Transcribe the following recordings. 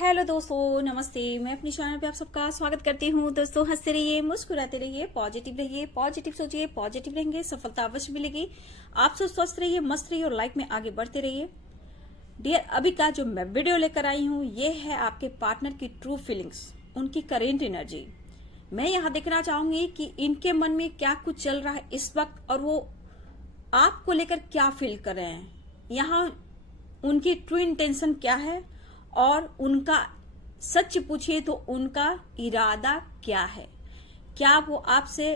Hello दोस्तों, नमस्ते। मैं अपनी चैनल पे आप सबका स्वागत करती हूँ। दोस्तों, हंसते रहिए, मुस्कुराते रहिए, पॉजिटिव सोचिए, पॉजिटिव रहेंगे, सफलता अवश्य मिलेगी। आप सब स्वस्थ रहिए, मस्त रहिए और लाइफ में आगे बढ़ते रहिए। डियर, अभी का जो मैं वीडियो लेकर आई हूँ ये है आपके पार्टनर की ट्रू फीलिंग्स, उनकी करेंट एनर्जी। मैं यहाँ देखना चाहूंगी कि इनके मन में क्या कुछ चल रहा है इस वक्त और वो आपको लेकर क्या फील कर रहे हैं। यहाँ उनकी ट्रू इंटेंशन क्या है और उनका सच पूछिए तो उनका इरादा क्या है। क्या वो आपसे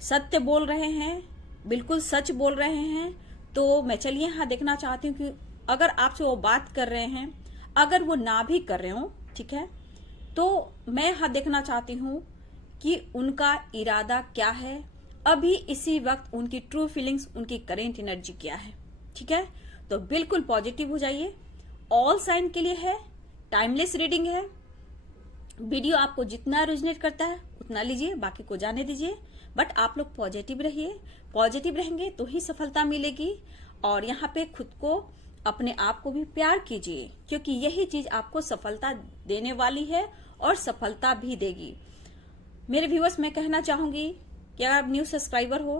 सत्य बोल रहे हैं, बिल्कुल सच बोल रहे हैं? तो मैं चलिए यहाँ देखना चाहती हूँ कि अगर आपसे वो बात कर रहे हैं, अगर वो ना भी कर रहे हो, ठीक है, तो मैं यहाँ देखना चाहती हूँ कि उनका इरादा क्या है, अभी इसी वक्त उनकी ट्रू फीलिंग्स, उनकी करेंट एनर्जी क्या है। ठीक है, तो बिल्कुल पॉजिटिव हो जाइए। ऑल साइन के लिए है, टाइमलेस रीडिंग है। वीडियो आपको जितना ओरिजिनेट करता है उतना लीजिए, बाकी को जाने दीजिए। बट आप लोग पॉजिटिव रहिए, पॉजिटिव रहेंगे तो ही सफलता मिलेगी। और यहाँ पे खुद को, अपने आप को भी प्यार कीजिए, क्योंकि यही चीज आपको सफलता देने वाली है और सफलता भी देगी। मेरे व्यूअर्स, मैं कहना चाहूंगी कि अगर आप न्यू सब्सक्राइबर हो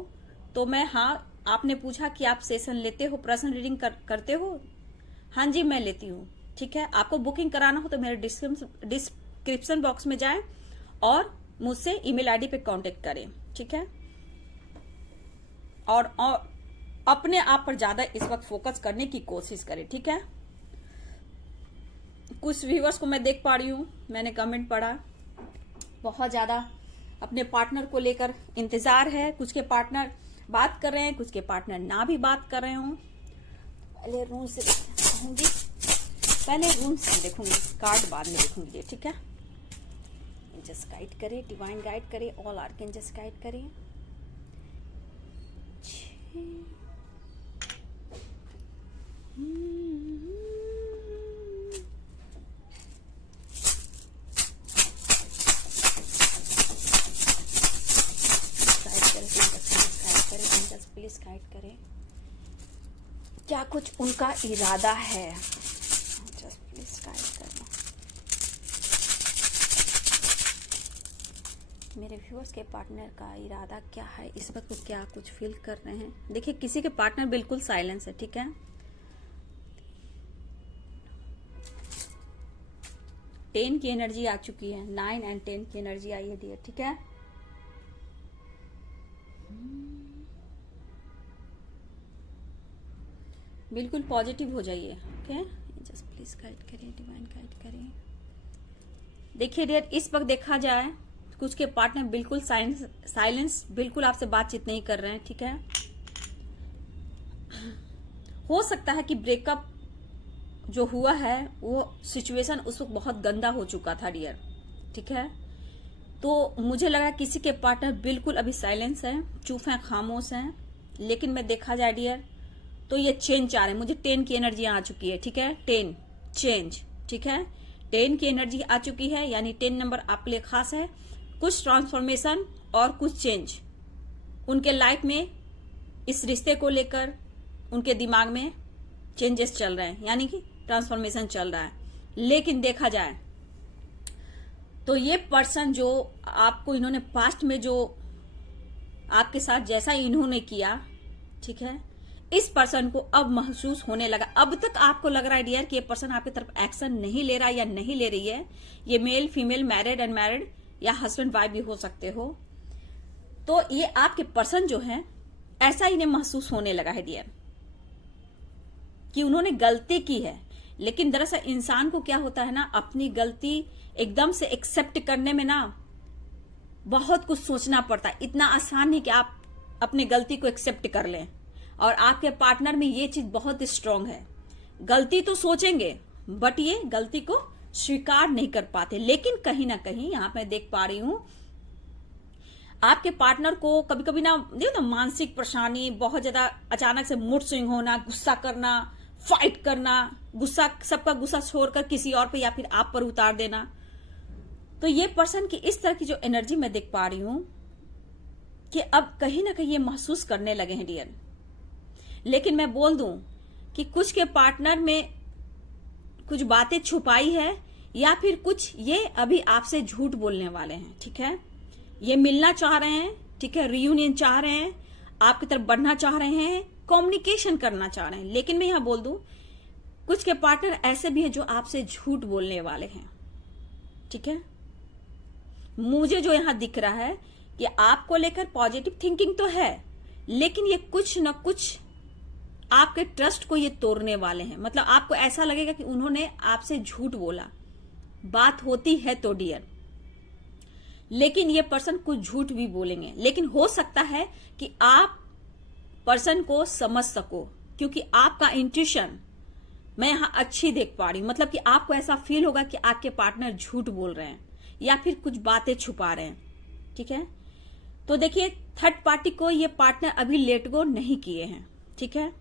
तो आपने पूछा कि आप सेशन लेते हो, पर्सनल रीडिंग करते हो। हाँ जी, मैं लेती हूँ। ठीक है, आपको बुकिंग कराना हो तो मेरे डिस्क्रिप्शन बॉक्स में जाएं और मुझसे ईमेल आईडी पे कांटेक्ट करें। ठीक है, और अपने आप पर ज्यादा इस वक्त फोकस करने की कोशिश करें। ठीक है, कुछ व्यूअर्स को मैं देख पा रही हूँ, मैंने कमेंट पढ़ा, बहुत ज्यादा अपने पार्टनर को लेकर इंतजार है। कुछ के पार्टनर बात कर रहे हैं, कुछ के पार्टनर ना भी बात कर रहे हो। पहले रूम से देखूंगी, पहले रूम से देखूंगी, कार्ड बाद में देखूंगी। ठीक है, जस्ट गाइड करे, डिवाइन गाइड करे, ऑल आर्कएंजल्स गाइड करे। प्लीज गाइड करें, क्या कुछ उनका इरादा है। जस्ट प्लीज गाइड करना। मेरे व्यूअर्स के पार्टनर का इरादा क्या है इस वक्त, वो क्या कुछ फील कर रहे हैं। देखिए, किसी के पार्टनर बिल्कुल साइलेंस है। ठीक है, 10 की एनर्जी आ चुकी है, 9 एंड 10 की एनर्जी आई है डियर। ठीक है, बिल्कुल पॉजिटिव हो जाइए। ओके, जस्ट प्लीज गाइड करें, डिवाइन गाइड करें। देखिए डियर, इस वक्त देखा जाए कुछ के पार्टनर बिल्कुल साइलेंस, बिल्कुल आपसे बातचीत नहीं कर रहे हैं। ठीक है, हो सकता है कि ब्रेकअप जो हुआ है वो सिचुएशन उस वक्त बहुत गंदा हो चुका था डियर। ठीक है, तो मुझे लगा किसी के पार्टनर बिल्कुल अभी साइलेंस है, चुप है, खामोश है। लेकिन मैं देखा जाए डियर तो ये चेंज आ रहे हैं। मुझे 10 की एनर्जी आ चुकी है। ठीक है, 10 चेंज। ठीक है, 10 की एनर्जी आ चुकी है, यानी 10 नंबर आपके लिए खास है। कुछ ट्रांसफॉर्मेशन और कुछ चेंज उनके लाइफ में, इस रिश्ते को लेकर उनके दिमाग में चेंजेस चल रहे हैं, यानी कि ट्रांसफॉर्मेशन चल रहा है। लेकिन देखा जाए तो ये पर्सन जो आपको, इन्होंने पास्ट में जो आपके साथ जैसा इन्होंने किया, ठीक है, इस पर्सन को अब महसूस होने लगा। अब तक आपको लग रहा है डियर कि ये पर्सन आपकी तरफ एक्शन नहीं ले रहा है या नहीं ले रही है। ये मेल, फीमेल, मैरिड, अनमैरिड या हस्बैंड वाइफ भी हो सकते हो। तो ये आपके पर्सन जो है, ऐसा इन्हें महसूस होने लगा है डियर कि उन्होंने गलती की है। लेकिन दरअसल इंसान को क्या होता है ना, अपनी गलती एकदम से एक्सेप्ट करने में ना बहुत कुछ सोचना पड़ता है। इतना आसान नहीं कि आप अपनी गलती को एक्सेप्ट कर लें। और आपके पार्टनर में ये चीज बहुत स्ट्रांग है। गलती तो सोचेंगे बट ये गलती को स्वीकार नहीं कर पाते। लेकिन कहीं ना कहीं यहां मैं देख पा रही हूं आपके पार्टनर को कभी कभी ना, देखो ना, मानसिक परेशानी, बहुत ज्यादा अचानक से मूड स्विंग होना, गुस्सा करना, फाइट करना, गुस्सा, सबका गुस्सा छोड़कर किसी और पे या फिर आप पर उतार देना। तो ये पर्सन की इस तरह की जो एनर्जी मैं देख पा रही हूं कि अब कहीं ना कहीं ये महसूस करने लगे हैं डियर। लेकिन मैं बोल दूं कि कुछ के पार्टनर में कुछ बातें छुपाई है या फिर कुछ ये अभी आपसे झूठ बोलने वाले हैं, ठीक है। ये मिलना चाह रहे हैं, ठीक है, रियूनियन चाह रहे हैं, आपकी तरफ बढ़ना चाह रहे हैं, कम्युनिकेशन करना चाह रहे हैं। लेकिन मैं यहां बोल दूं, कुछ के पार्टनर ऐसे भी हैं जो आपसे झूठ बोलने वाले हैं, ठीक है। मुझे जो यहां दिख रहा है कि आपको लेकर पॉजिटिव थिंकिंग तो है, लेकिन ये कुछ न कुछ आपके ट्रस्ट को ये तोड़ने वाले हैं। मतलब आपको ऐसा लगेगा कि उन्होंने आपसे झूठ बोला। बात होती है तो डियर, लेकिन ये पर्सन कुछ झूठ भी बोलेंगे, लेकिन हो सकता है कि आप पर्सन को समझ सको, क्योंकि आपका इंट्यूशन मैं यहां अच्छी देख पा रही हूं। मतलब कि आपको ऐसा फील होगा कि आपके पार्टनर झूठ बोल रहे हैं या फिर कुछ बातें छुपा रहे हैं, ठीक है। तो देखिए, थर्ड पार्टी को ये पार्टनर अभी लेट गो नहीं किए हैं, ठीक है।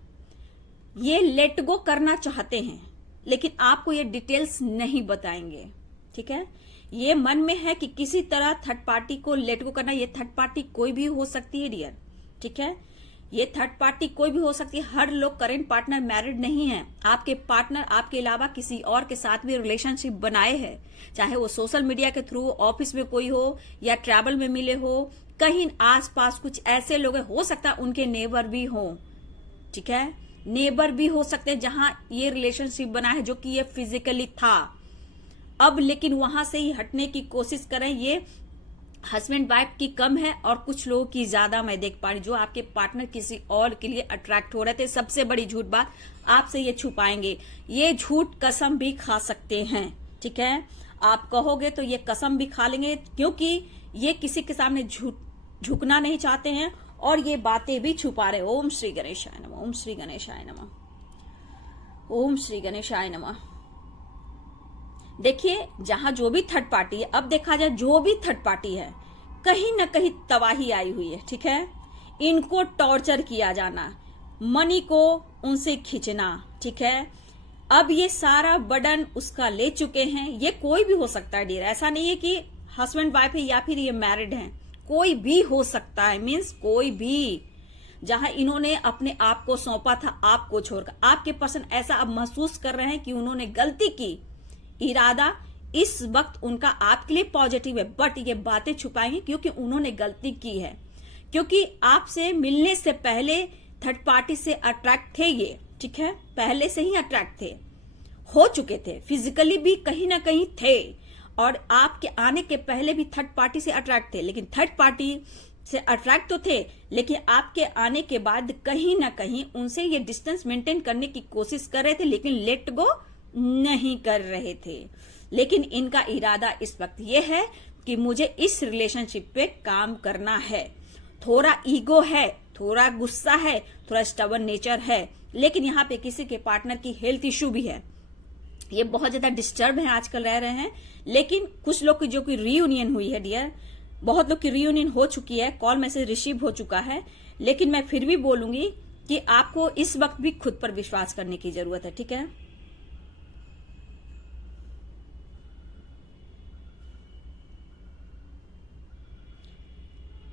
ये लेट गो करना चाहते हैं, लेकिन आपको ये डिटेल्स नहीं बताएंगे, ठीक है। ये मन में है कि किसी तरह थर्ड पार्टी को लेट गो करना। ये थर्ड पार्टी कोई भी हो सकती है डियर, ठीक है। ये थर्ड पार्टी कोई भी हो सकती है। हर लोग करेंट पार्टनर मैरिड नहीं है। आपके पार्टनर आपके अलावा किसी और के साथ भी रिलेशनशिप बनाए हैं, चाहे वो सोशल मीडिया के थ्रू, ऑफिस में कोई हो या ट्रैवल में मिले हो, कहीं आसपास कुछ ऐसे लोग हो सकता है उनके नेबर भी हो, ठीक है। नेबर भी हो सकते हैं जहां ये रिलेशनशिप बना है, जो कि ये फिजिकली था अब, लेकिन वहां से ही हटने की कोशिश करें। ये हस्बैंड वाइफ की कम है और कुछ लोगों की ज्यादा मैं देख पा रही, जो आपके पार्टनर किसी और के लिए अट्रैक्ट हो रहे थे। सबसे बड़ी झूठ बात आपसे ये छुपाएंगे। ये झूठ कसम भी खा सकते हैं, ठीक है। आप कहोगे तो ये कसम भी खा लेंगे, क्योंकि ये किसी के सामने झुकना नहीं चाहते हैं और ये बातें भी छुपा रहे। ओम श्री गणेशाय नमः, ओम श्री गणेशाय नमः, ओम श्री गणेशाय नमः। देखिए, जहां जो भी थर्ड पार्टी है, अब देखा जाए जो भी थर्ड पार्टी है, कहीं ना कहीं तबाही आई हुई है, ठीक है। इनको टॉर्चर किया जाना, मनी को उनसे खींचना, ठीक है। अब ये सारा बर्डन उसका ले चुके हैं। ये कोई भी हो सकता है डियर, ऐसा नहीं है कि हस्बैंड वाइफ है या फिर ये मैरिड हैं, कोई भी हो सकता है। मीन्स कोई भी, जहां इन्होंने अपने आप को सौंपा था आपको छोड़कर, आपके पर्सन ऐसा अब महसूस कर रहे हैं कि उन्होंने गलती की। इरादा इस वक्त उनका आपके लिए पॉजिटिव है, बट ये बातें छुपाएंगे क्योंकि उन्होंने गलती की है। क्योंकि आपसे मिलने से पहले थर्ड पार्टी से अट्रैक्ट थे ये, ठीक है। पहले से ही अट्रैक्ट थे, हो चुके थे, फिजिकली भी कहीं ना कहीं थे, और आपके आने के पहले भी थर्ड पार्टी से अट्रैक्ट थे। लेकिन थर्ड पार्टी से अट्रैक्ट तो थे, लेकिन आपके आने के बाद कहीं ना कहीं उनसे ये डिस्टेंस मेंटेन करने की कोशिश कर रहे थे, लेकिन लेट गो नहीं कर रहे थे। लेकिन इनका इरादा इस वक्त ये है कि मुझे इस रिलेशनशिप पे काम करना है। थोड़ा ईगो है, थोड़ा गुस्सा है, थोड़ा स्टबर्न नेचर है, लेकिन यहाँ पे किसी के पार्टनर की हेल्थ इश्यू भी है। ये बहुत ज्यादा डिस्टर्ब है आजकल रह रहे हैं। लेकिन कुछ लोग की जो कि रीयूनियन हुई है डियर, बहुत लोग की रीयूनियन हो चुकी है, कॉल मैसेज रिसीव हो चुका है। लेकिन मैं फिर भी बोलूंगी कि आपको इस वक्त भी खुद पर विश्वास करने की जरूरत है, ठीक है।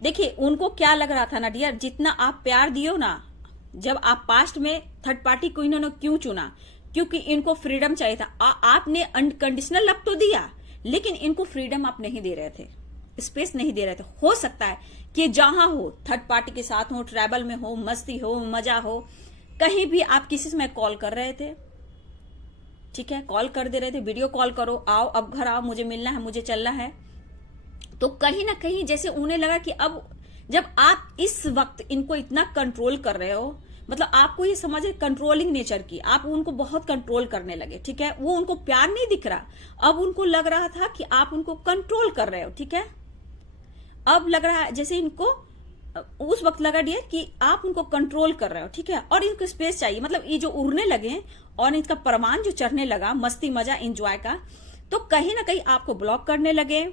देखिए, उनको क्या लग रहा था ना डियर, जितना आप प्यार दियो ना, जब आप पास्ट में थर्ड पार्टी को इन्होंने क्यों चुना, क्योंकि इनको फ्रीडम चाहिए था। आपने अनकंडीशनल लव तो दिया, लेकिन इनको फ्रीडम आप नहीं दे रहे थे, स्पेस नहीं दे रहे थे। हो सकता है कि जहां हो, थर्ड पार्टी के साथ हो, ट्रैवल में हो, मस्ती हो, मजा हो, कहीं भी आप किसी से कॉल कर रहे थे, ठीक है, कॉल कर दे रहे थे, वीडियो कॉल करो, आओ अब घर आओ, मुझे मिलना है, मुझे चलना है। तो कहीं ना कहीं जैसे उन्हें लगा कि अब जब आप इस वक्त इनको इतना कंट्रोल कर रहे हो, मतलब आपको ये समझ कंट्रोलिंग नेचर की, आप उनको बहुत कंट्रोल करने लगे, ठीक है। वो उनको प्यार नहीं दिख रहा, अब उनको लग रहा था कि आप उनको कंट्रोल कर रहे हो, ठीक है। अब लग रहा है जैसे इनको उस वक्त लगा डियर कि आप उनको कंट्रोल कर रहे हो, ठीक है, और इनको स्पेस चाहिए। मतलब ये जो उड़ने लगे और इनका परवान जो चढ़ने लगा, मस्ती मजा एंजॉय का, तो कहीं ना कहीं आपको ब्लॉक करने लगे,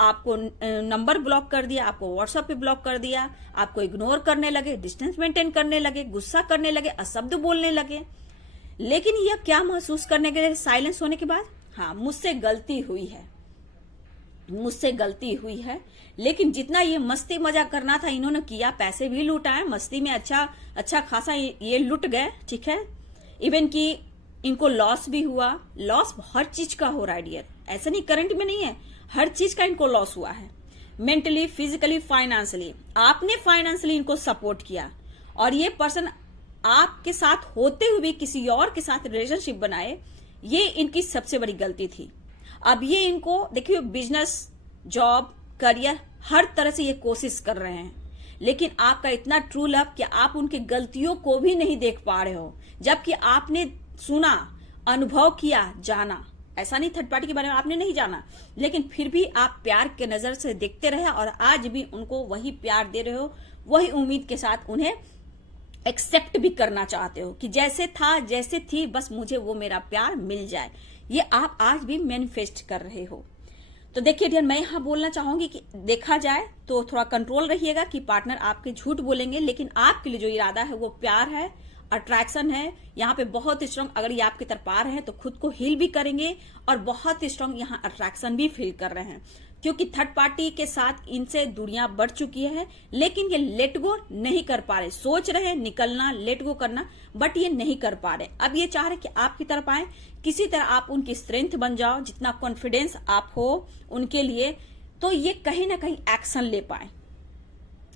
आपको नंबर ब्लॉक कर दिया, आपको व्हाट्सएप पे ब्लॉक कर दिया, आपको इग्नोर करने लगे, डिस्टेंस मेंटेन करने लगे, गुस्सा करने लगे, अशब्द बोलने लगे। लेकिन यह क्या महसूस करने के साइलेंस होने के बाद, हाँ मुझसे गलती हुई है, मुझसे गलती हुई है। लेकिन जितना ये मस्ती मजा करना था इन्होंने किया, पैसे भी लूटाए, मस्ती में अच्छा खासा ये लुट गए, ठीक है। इवन कि इनको लॉस भी हुआ। लॉस हर चीज का हो रहा है डियर, ऐसा नहीं करंट में नहीं है, हर चीज का इनको लॉस हुआ है। Mentally, physically, financially. आपने फाइनेंशियली इनको सपोर्ट किया और ये पर्सन आपके साथ होते हुए भी किसी और के साथ रिलेशनशिप बनाए, ये इनकी सबसे बड़ी गलती थी। अब ये इनको देखिए, बिजनेस, जॉब, करियर, हर तरह से ये कोशिश कर रहे हैं, लेकिन आपका इतना ट्रू लव कि आप उनकी गलतियों को भी नहीं देख पा रहे हो, जबकि आपने सुना, अनुभव किया, जाना। ऐसा नहीं थर्ड पार्टी के बारे में आपने नहीं जाना, लेकिन फिर भी आप प्यार के नजर से देखते रहे और आज भी उनको वही प्यार दे रहे हो, वही उम्मीद के साथ उन्हें एक्सेप्ट भी करना चाहते हो कि जैसे था, जैसे थी, बस मुझे वो मेरा प्यार मिल जाए। ये आप आज भी मैनिफेस्ट कर रहे हो। तो देखिए डियर, मैं यहां बोलना चाहूंगी कि देखा जाए तो थोड़ा कंट्रोल रहिएगा कि पार्टनर आपके झूठ बोलेंगे, लेकिन आपके लिए जो इरादा है वो प्यार है, अट्रैक्शन है। यहाँ पे बहुत स्ट्रांग, अगर ये आपकी तरफ आ रहे हैं तो खुद को हील भी करेंगे और बहुत स्ट्रांग यहाँ अट्रैक्शन भी फील कर रहे हैं, क्योंकि थर्ड पार्टी के साथ इनसे दूरियां बढ़ चुकी है, लेकिन ये लेट गो नहीं कर पा रहे। सोच रहे निकलना, लेट गो करना, बट ये नहीं कर पा रहे। अब ये चाह रहे कि आपकी तरफ आए, किसी तरह आप उनकी स्ट्रेंथ बन जाओ, जितना कॉन्फिडेंस आप हो उनके लिए, तो ये कहीं ना कहीं एक्शन ले पाए।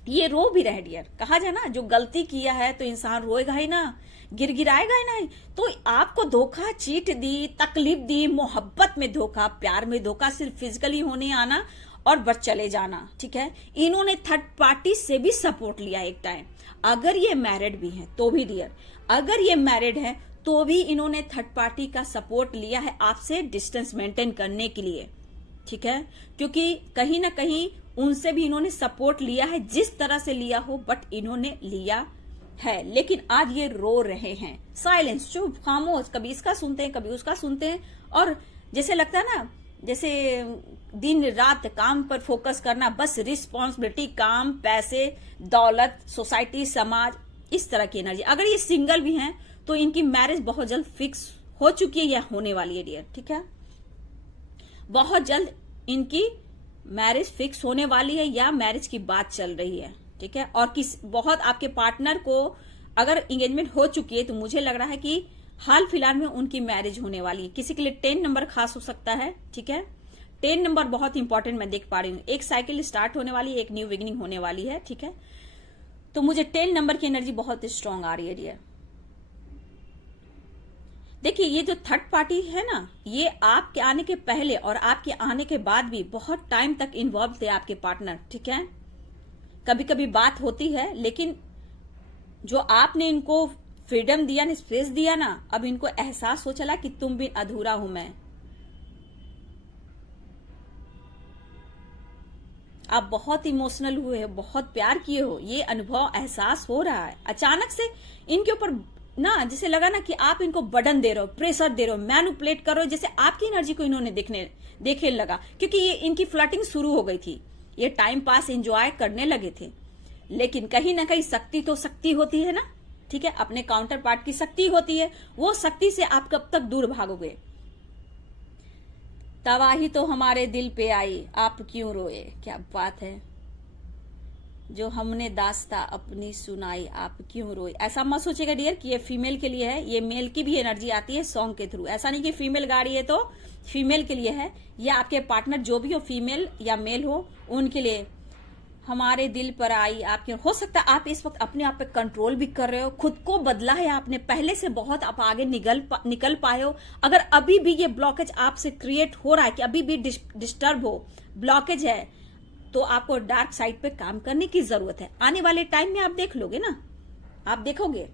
ये रो भी रहे डियर, कहा जाए ना, जो गलती किया है तो इंसान रोएगा ही ना, गिड़गिड़ाएगा ही नहीं। तो आपको धोखा, चीट दी, तकलीफ दी, मोहब्बत में धोखा, प्यार में धोखा, सिर्फ फिजिकली होने आना और बस चले जाना, ठीक है। इन्होंने थर्ड पार्टी से भी सपोर्ट लिया एक टाइम। अगर ये मैरिड भी है तो भी डियर, अगर ये मैरिड है तो भी इन्होंने थर्ड पार्टी का सपोर्ट लिया है आपसे डिस्टेंस मेंटेन करने के लिए, ठीक है, क्योंकि कहीं ना कहीं उनसे भी इन्होंने सपोर्ट लिया है, जिस तरह से लिया हो, बट इन्होंने लिया है। लेकिन आज ये रो रहे हैं, साइलेंस, चुप, खामोश, कभी इसका सुनते हैं, कभी उसका सुनते हैं, और जैसे लगता है ना, जैसे दिन रात काम पर फोकस करना, बस रिस्पॉन्सिबिलिटी, काम, पैसे, दौलत, सोसाइटी, समाज, इस तरह की एनर्जी। अगर ये सिंगल भी हैं तो इनकी मैरिज बहुत जल्द फिक्स हो चुकी है या होने वाली है डियर, ठीक है। बहुत जल्द इनकी मैरिज फिक्स होने वाली है या मैरिज की बात चल रही है, ठीक है। और बहुत आपके पार्टनर को अगर एंगेजमेंट हो चुकी है तो मुझे लग रहा है कि हाल फिलहाल में उनकी मैरिज होने वाली है। किसी के लिए 10 नंबर खास हो सकता है, ठीक है। 10 नंबर बहुत इंपॉर्टेंट मैं देख पा रही हूँ। एक साइकिल स्टार्ट होने वाली है, एक न्यू बिगिनिंग होने वाली है, ठीक है। तो मुझे 10 नंबर की एनर्जी बहुत स्ट्रांग आ रही है डियर। देखिए, ये जो थर्ड पार्टी है ना, ये आपके आने के पहले और आपके आने के बाद भी बहुत टाइम तक इन्वॉल्व थे आपके पार्टनर, ठीक है। कभी कभी बात होती है, लेकिन जो आपने इनको फ्रीडम दिया ना, स्पेस दिया ना, अब इनको एहसास हो चला कि तुम भी अधूरा हूं मैं। आप बहुत इमोशनल हुए हो, बहुत प्यार किए हो, ये अनुभव, एहसास हो रहा है। अचानक से इनके ऊपर ना, जैसे लगा ना कि आप इनको बर्डन दे रहे हो, प्रेशर दे रहे हो, मैनिपुलेट कर रहे हो, जैसे आपकी एनर्जी को इन्होंने देखे लगा, क्योंकि ये इनकी फ्लर्टिंग शुरू हो गई थी, ये टाइम पास एंजॉय करने लगे थे। लेकिन कहीं ना कहीं शक्ति तो शक्ति होती है ना, ठीक है, अपने काउंटर पार्ट की शक्ति होती है, वो शक्ति से आप कब तक दूर भागोगे। तबाही तो हमारे दिल पे आई, आप क्यों रोए, क्या बात है। जो हमने दास्ता अपनी सुनाई, आप क्यों रोए। ऐसा मत सोचेगा डियर कि ये फीमेल के लिए है, ये मेल की भी एनर्जी आती है सॉन्ग के थ्रू। ऐसा नहीं कि फीमेल गा रही है तो फीमेल के लिए है, या आपके पार्टनर जो भी हो, फीमेल या मेल हो, उनके लिए। हमारे दिल पर आई, आपके हो सकता है आप इस वक्त अपने आप पे कंट्रोल भी कर रहे हो, खुद को बदला है आपने, पहले से बहुत आप आगे निकल पाए हो। अगर अभी भी ये ब्लॉकेज आपसे क्रिएट हो रहा है कि अभी भी डिस्टर्ब हो, ब्लॉकेज है, तो आपको डार्क साइड पे काम करने की जरूरत है। आने वाले टाइम में आप देख लोगे ना, आप देखोगे।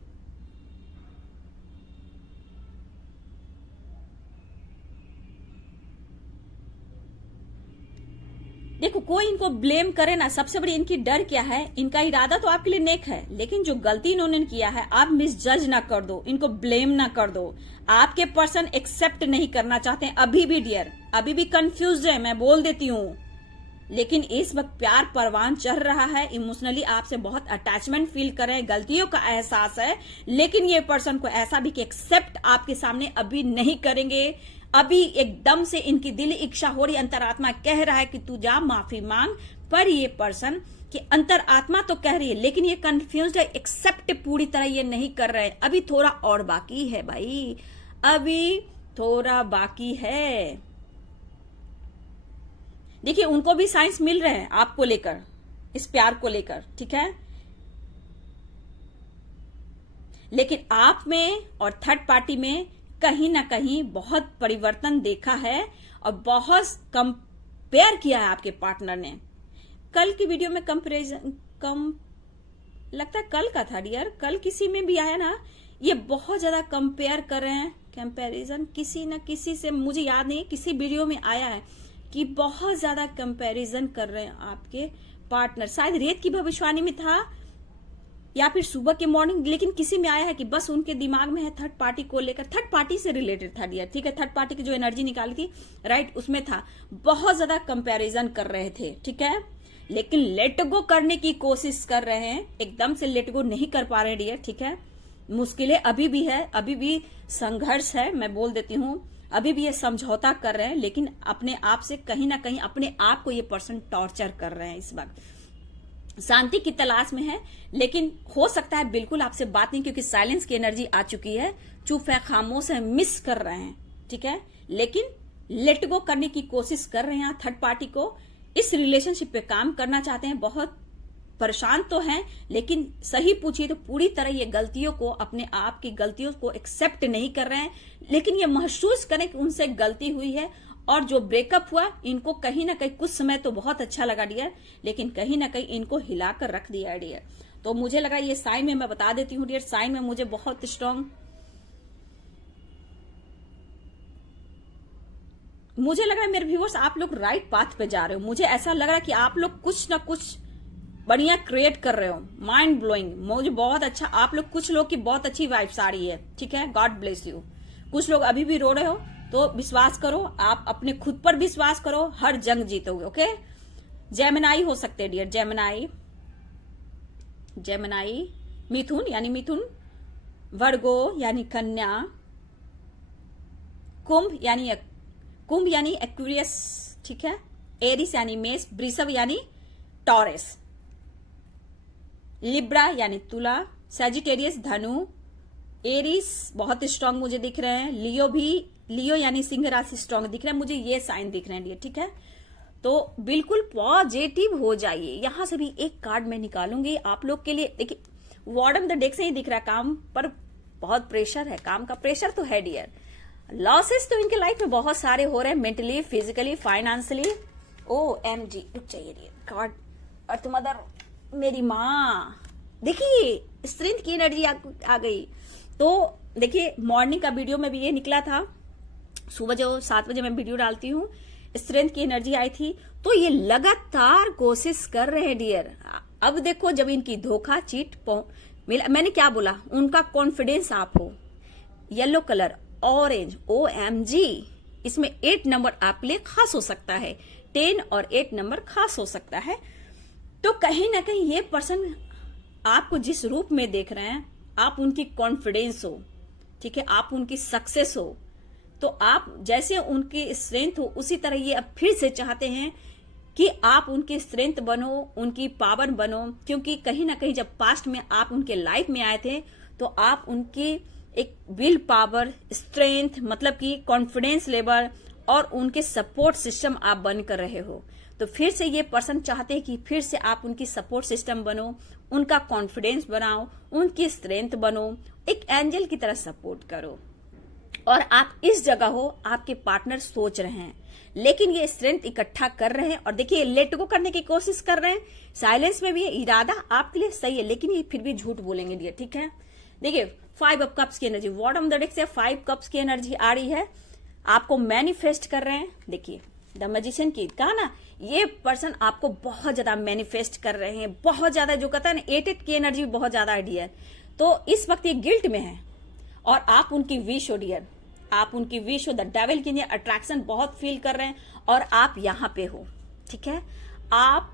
देखो, कोई इनको ब्लेम करे ना, सबसे बड़ी इनकी डर क्या है, इनका इरादा तो आपके लिए नेक है, लेकिन जो गलती इन्होंने किया है, आप मिसजज ना कर दो, इनको ब्लेम ना कर दो। आपके पर्सन एक्सेप्ट नहीं करना चाहते हैं अभी भी डियर, अभी भी कंफ्यूज है, मैं बोल देती हूँ। लेकिन इस वक्त प्यार परवान चढ़ रहा है, इमोशनली आपसे बहुत अटैचमेंट फील कर रहे हैं, गलतियों का एहसास है, लेकिन ये पर्सन को ऐसा भी कि एक्सेप्ट आपके सामने अभी नहीं करेंगे। अभी एकदम से इनकी दिल इच्छा हो रही, अंतरात्मा कह रहा है कि तू जा माफी मांग, पर ये पर्सन की अंतरात्मा तो कह रही है, लेकिन ये कंफ्यूज्ड है, एक्सेप्ट पूरी तरह ये नहीं कर रहे हैं, अभी थोड़ा और बाकी है भाई। अभी थोड़ा बाकी है। देखिए उनको भी साइंस मिल रहे हैं आपको लेकर, इस प्यार को लेकर, ठीक है। लेकिन आप में और थर्ड पार्टी में कहीं ना कहीं बहुत परिवर्तन देखा है और बहुत कंपेयर किया है आपके पार्टनर ने। कल की वीडियो में कंपैरिजन लगता है कल का था डियर, कल किसी में भी आया ना, ये बहुत ज्यादा कंपेयर कर रहे हैं। कंपैरिजन किसी न किसी से, मुझे याद नहीं किसी वीडियो में आया है कि बहुत ज्यादा कंपैरिजन कर रहे हैं आपके पार्टनर। शायद रेत की भविष्यवाणी में था या फिर सुबह के मॉर्निंग, लेकिन किसी में आया है कि बस उनके दिमाग में है थर्ड पार्टी को लेकर, थर्ड पार्टी से रिलेटेड था डियर, ठीक है। थर्ड पार्टी की जो एनर्जी निकाली थी, राइट, उसमें था, बहुत ज्यादा कंपैरिजन कर रहे थे, ठीक है। लेकिन लेट गो करने की कोशिश कर रहे हैं, एकदम से लेट गो नहीं कर पा रहे डियर, ठीक है। मुश्किलें अभी भी है, अभी भी संघर्ष है, मैं बोल देती हूँ, अभी भी ये समझौता कर रहे हैं, लेकिन अपने आप से कहीं ना कहीं अपने आप को ये पर्सन टॉर्चर कर रहे हैं। इस वक्त शांति की तलाश में है, लेकिन हो सकता है बिल्कुल आपसे बात नहीं, क्योंकि साइलेंस की एनर्जी आ चुकी है, चुप है, खामोश है, मिस कर रहे हैं, ठीक है। लेकिन लेट गो करने की कोशिश कर रहे हैं थर्ड पार्टी को, इस रिलेशनशिप पे काम करना चाहते हैं, बहुत परेशान तो हैं, लेकिन सही पूछिए तो पूरी तरह ये गलतियों को, अपने आप की गलतियों को एक्सेप्ट नहीं कर रहे हैं, लेकिन ये महसूस करें कि उनसे गलती हुई है। और जो ब्रेकअप हुआ, इनको कहीं ना कहीं कुछ समय तो बहुत अच्छा लगा डियर, लेकिन कहीं ना कहीं इनको हिलाकर रख दिया डियर। तो मुझे लगा ये साइन में मैं बता देती हूँ डियर, साइन में मुझे बहुत स्ट्रांग, मुझे लग रहा है मेरे व्यूअर्स आप लोग राइट पाथ पे जा रहे हो। मुझे ऐसा लग रहा है कि आप लोग कुछ ना कुछ बढ़िया क्रिएट कर रहे हो, माइंड ब्लोइंग, मुझे बहुत अच्छा, आप लोग कुछ लोग की बहुत अच्छी वाइब्स आ रही है, ठीक है। God bless you. कुछ लोग अभी भी रो रहे हो तो विश्वास करो, आप अपने खुद पर विश्वास करो, हर जंग जीतोगे, ओके। जेमिनाई हो सकते हैं डियर, जेमिनाई, जेमिनाई, मिथुन यानी मिथुन, वर्गो यानी कन्या, कुंभ यानी एक्वेरियस, ठीक है। एरिस यानी मेष, वृषभ यानी टॉरस, लिब्रा यानी तुला, सैजिटेरियस धनु, एरिस बहुत स्ट्रांग मुझे दिख रहे हैं, लियो यानी सिंह राशि स्ट्रांग दिख रहा है मुझे, ये साइन दिख रहे हैं, ठीक है। तो बिल्कुल पॉजिटिव हो जाइए। यहां से भी एक कार्ड मैं निकालूंगी आप लोग के लिए। देखिए वार्डन द डेक से ही दिख रहा है, काम पर बहुत प्रेशर है, काम का प्रेशर तो है डियर। लॉसेस तो इनके लाइफ में बहुत सारे हो रहे हैं, मेंटली, फिजिकली, फाइनेंशियली। OMG, रुक जाइए डियर, कार्ड अर्थ मदर, मेरी माँ, देखिए स्ट्रेंथ की एनर्जी आ गई। तो देखिए मॉर्निंग का वीडियो में भी ये निकला था, सुबह जो 7 बजे मैं वीडियो डालती हूँ, स्ट्रेंथ की एनर्जी आई थी। तो ये लगातार कोशिश कर रहे हैं डियर। अब देखो जब इनकी धोखा चीट मिला, मैंने क्या बोला, उनका कॉन्फिडेंस आप हो, येलो कलर, ऑरेंज, OMG, इसमें 8 नंबर आपके लिए खास हो सकता है, 10 और 8 नंबर खास हो सकता है। तो कहीं ना कहीं ये पर्सन आपको जिस रूप में देख रहे हैं, आप उनकी कॉन्फिडेंस हो, ठीक है, आप उनकी सक्सेस हो, तो आप जैसे उनकी स्ट्रेंथ हो उसी तरह ये अब फिर से चाहते हैं कि आप उनकी स्ट्रेंथ बनो, उनकी पावर बनो। क्योंकि कहीं ना कहीं जब पास्ट में आप उनके लाइफ में आए थे तो आप उनकी एक विल पावर, स्ट्रेंथ, मतलब कि कॉन्फिडेंस लेवल और उनके सपोर्ट सिस्टम आप बन कर रहे हो। तो फिर से ये पर्सन चाहते हैं कि फिर से आप उनकी सपोर्ट सिस्टम बनो, उनका कॉन्फिडेंस बनाओ, उनकी स्ट्रेंथ बनो, एक एंजल की तरह सपोर्ट करो। और आप इस जगह हो, आपके पार्टनर सोच रहे हैं, लेकिन ये स्ट्रेंथ इकट्ठा कर रहे हैं। और देखिए लेट गो करने की कोशिश कर रहे हैं, साइलेंस में भी है, इरादा आपके लिए सही है, लेकिन ये फिर भी झूठ बोलेंगे डियर, ठीक है। देखिए 5 ऑफ कप्स की एनर्जी, बॉटम द डेक से 5 कप्स की एनर्जी आ रही है, आपको मैनिफेस्ट कर रहे हैं। देखिए द मैजिशियन की कहा ना, ये पर्सन आपको बहुत ज्यादा मैनिफेस्ट कर रहे हैं, बहुत ज्यादा, जो कहता है ना 8 की एनर्जी बहुत ज्यादा है डियर। तो इस वक्त ये गिल्ट में है और आप उनकी विश हो डियर, आप उनकी विश हो, द डेविल की अट्रैक्शन बहुत फील कर रहे हैं और आप यहां पे हो, ठीक है, आप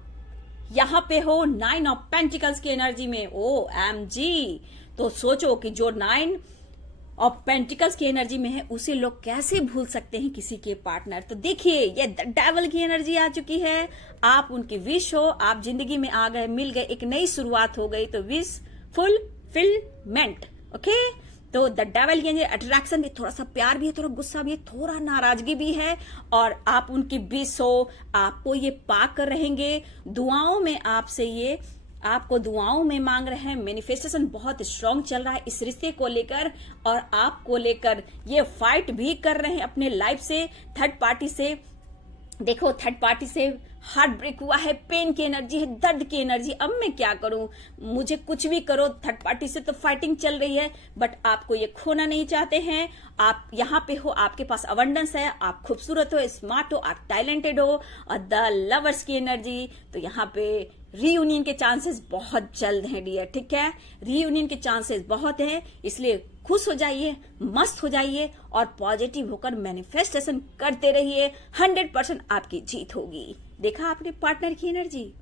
यहां पे हो 9 ऑफ पेंटिकल्स की एनर्जी में। OMG, तो सोचो कि जो 9 ऑफ पेंटिकल्स की एनर्जी में है उसे लोग कैसे भूल सकते हैं किसी के पार्टनर। तो देखिए ये द डेविल की एनर्जी आ चुकी है, आप उनकी विश हो, आप जिंदगी में आ गए, मिल गए, एक नई शुरुआत हो गई, तो विश फुलफिलमेंट, ओके। तो द डेविल की अट्रैक्शन भी, थोड़ा सा प्यार भी है, थोड़ा गुस्सा भी है, थोड़ा नाराजगी भी है, और आप उनके बीच हो, आपको ये पाक कर रहेंगे। दुआओं में आपसे ये आपको दुआओं में मांग रहे हैं। मैनिफेस्टेशन बहुत स्ट्रांग चल रहा है इस रिश्ते को लेकर, और आपको लेकर ये फाइट भी कर रहे हैं अपने लाइफ से, थर्ड पार्टी से। देखो, थर्ड पार्टी से हार्ट ब्रेक हुआ है, पेन की एनर्जी है, दर्द की एनर्जी। अब मैं क्या करूं, मुझे कुछ भी करो, थर्ड पार्टी से तो फाइटिंग चल रही है, बट आपको ये खोना नहीं चाहते हैं। आप यहाँ पे हो, आपके पास अबंडेंस है, आप खूबसूरत हो, स्मार्ट हो, आप टैलेंटेड हो, और द लवर्स की एनर्जी। तो यहाँ पे रीयूनियन के चांसेस बहुत जल्द हैं डियर, ठीक है, रीयूनियन के चांसेस बहुत हैं, इसलिए खुश हो जाइए, मस्त हो जाइए, और पॉजिटिव होकर मैनिफेस्टेशन करते रहिए। 100% आपकी जीत होगी। देखा आपने पार्टनर की एनर्जी।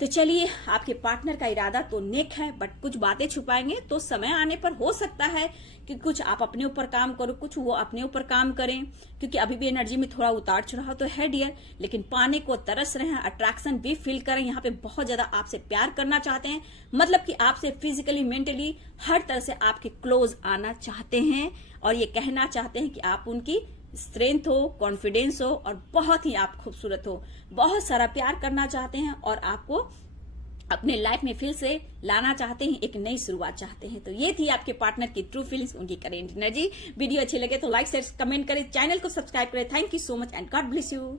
तो चलिए, आपके पार्टनर का इरादा तो नेक है, बट कुछ बातें छुपाएंगे, तो समय आने पर हो सकता है कि कुछ आप अपने ऊपर काम करो, कुछ वो अपने ऊपर काम करें, क्योंकि अभी भी एनर्जी में थोड़ा उतार चढ़ाव तो है डियर, लेकिन पाने को तरस रहे हैं, अट्रैक्शन भी फील करें। यहाँ पे बहुत ज्यादा आपसे प्यार करना चाहते हैं, मतलब कि आपसे फिजिकली, मेंटली, हर तरह से आपके क्लोज आना चाहते हैं, और ये कहना चाहते हैं कि आप उनकी स्ट्रेंथ हो, कॉन्फिडेंस हो, और बहुत ही आप खूबसूरत हो। बहुत सारा प्यार करना चाहते हैं, और आपको अपने लाइफ में फिर से लाना चाहते हैं, एक नई शुरुआत चाहते हैं। तो ये थी आपके पार्टनर की ट्रू फीलिंग्स, उनकी करेंट एनर्जी। वीडियो अच्छी लगे तो लाइक शेयर कमेंट करें, चैनल को सब्सक्राइब करें। Thank you so much and God bless you.